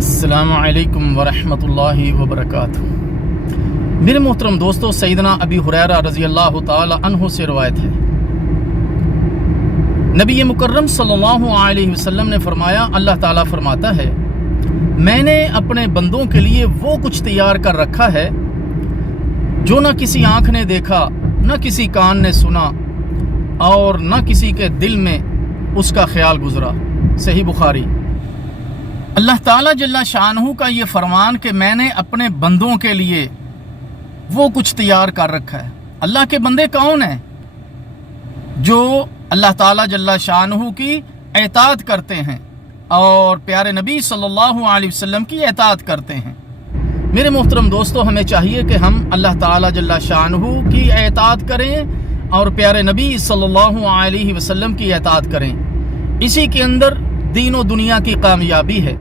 अस्सलामु अलैकुम वरहमतुल्लाहि वबरकातुहू। मेरे मोहतरम दोस्तों, सैयदना अबी हुरैरा रज़ी अल्लाह ताला अन्हु से रवायत है, नबी मुकर्रम सल्लल्लाहु अलैहि वसल्लम ने फरमाया, अल्लाह ताला फरमाता है, मैंने अपने बंदों के लिए वो कुछ तैयार कर रखा है जो न किसी आंख ने देखा, न किसी कान ने सुना और न किसी के दिल में उसका ख्याल गुजरा। सही बुखारी। अल्लाह ताला जल्ला शानहू का ये फरमान कि मैंने अपने बंदों के लिए वो कुछ तैयार कर रखा है। अल्लाह के बंदे कौन हैं? जो अल्लाह ताला जल्ला शानहू की इताअत करते हैं और प्यारे नबी सल्लल्लाहु अलैहि वसल्लम की इताअत करते हैं। मेरे मोहतरम दोस्तों, हमें चाहिए कि हम अल्लाह ताला जल्ला शानहू की इताअत करें और प्यारे नबी सल्लल्लाहु अलैहि वसल्लम की इताअत करें। इसी के अंदर दीन और दुनिया की कामयाबी है।